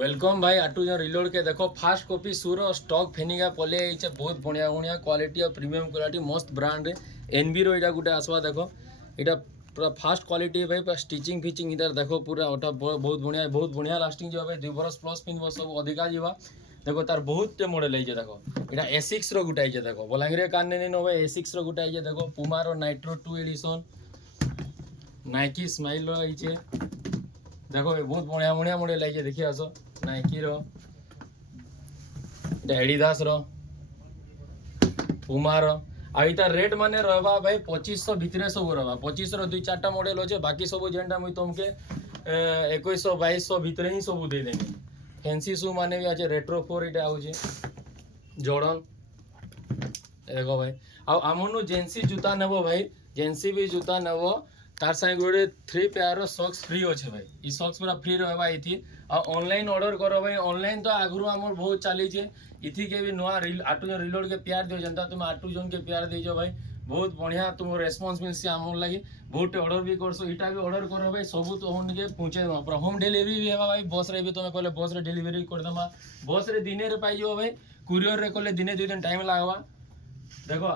Welcome भाई आटू जो reload के देखो फास्ट कॉपी सुर स्टॉक फेनिका पले बहुत बढ़िया बढ़िया क्वालिटी और प्रीमियम क्वालिटी मस्त ब्रांड एनबी रो इटा गुटे आसवा देखो इटा पूरा फास्ट क्वालिटी भाई पूरा स्टिचिंग फिचिंग इधर देखो पूरा ओटा बहुत बढ़िया लास्टिंग जो भाई 2 बरस प्लस 3 बरस सब अधिका जीवा देखो तार बहुत मॉडल है देखो इटा A6 रो गुटे है देखो बलांगीर कान नहीं नो भाई A6 रो गुटे है देखो पुमा रो नाइट्रो 2 एडिशन नाइकी स्माइल रो है देखो बहुत बढ़िया बढ़िया मॉडल है देखिए आसो नाइकी रो एडिडास रो पुमा रो आ इता रेट माने रहबा भाई 2500 भितरे सब रहबा 2500 रो 2-4टा मॉडल होचे बाकी सब जेंटा मुई तुमके 2100-2200 भितरे ही सब दे देनी फैंसी शू माने भी आछे रेट्रो 4 इटा आउचे जॉर्डन देखो भाई आ आमनु जेंसी जूता नेबो भाई जेंसी भी जूता नेबो तार संगे गोटे 3 पेयर सॉक्स फ्री अच्छे भाई ई सॉक्स पूरा फ्री रहबा इथि आ ऑनलाइन ऑर्डर करो भाई ऑनलाइन तो आगु हमर बहुत चली छे इथि के भी नुआ आटू जो रिलोड के प्यार दियो जनता तुम आटू जोन के प्यार देजो भाई बहुत बढ़िया तुम रेस्पॉन्स मिलसी हमर लागि बहुत ऑर्डर भी करसो इटा भी ऑर्डर करो भाई सब तो होन के पहुंचे दमा पूरा होम डिलीवरी भी हेबा भाई बस रे भी तुम कहले बस रे डिलीवरी कर दमा बस रे दिने रे पाई जो भाई कुरियर रे कहले दिने 2 दिन टाइम लागबा देखो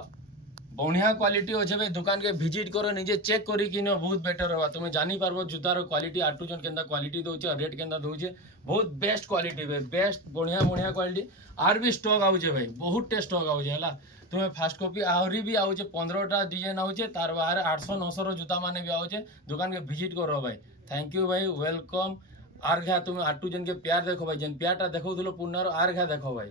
बढ़िया क्वालिटी अच्छे भाई दुकान के विजिट करो निजे चेक करी कि बहुत बेटर होगा तुम्हें जानी पारबो जूतार क्वालिटी आटू जन केंदा क्वालिटी दउचे और रेट केंदा दउचे बहुत बेस्ट क्वालिटी भाई बेस्ट बढ़िया बढ़िया क्वालिटी आर भी स्टॉक आउचे भाई बहुत टे स्टॉक आउचे हला तुम्हें फास्ट कॉपी आहरी भी आउचे 15टा डिजाइन आउचे तार बाहर 800-900 रो जूता माने भी आउचे दुकान के विजिट करो भाई थैंक यू भाई वेलकम आर घा तुम्हें आटू जन के प्यार देखो भाई जन प्यारटा देखो पुनर आर घा देखो भाई।